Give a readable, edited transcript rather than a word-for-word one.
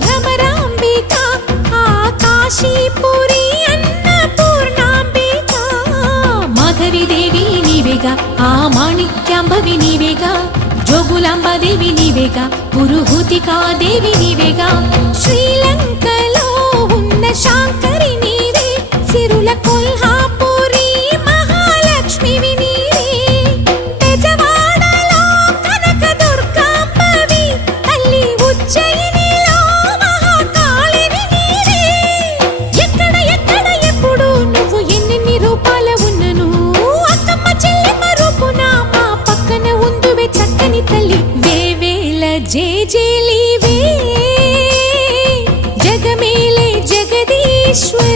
భ్రమరాంబిక ఆ కాశీపురి అన్నపూర్ణాంబిక మాధవి దేవి నీవేగా ఆ మాణిక్యాంబవి నీవేగా జోగులాంబాదేవి నీవేగా పురుహూతికా దేవి నీవేగా శ్రీలంకలో ఉన్న శాంకరి నీవే సిరుల కొల్హాపురి మహాలక్ష్మివి నీవే బెజవాడలో కనక దుర్గాంబవి తల్లి ఉజ్జయినిలో మహాకాళివి నీవే ఎక్కడ ఎక్కడ ఎప్పుడు నువ్వు ఎన్నెన్ని రూపాల ఉన్నను అక్కమ్మ చెల్లెమ్మ రూపున మా పక్కన ఉందువే చక్కని తల్లి వేవేల జేజేలివే జగమేలే జగదీశ్వరి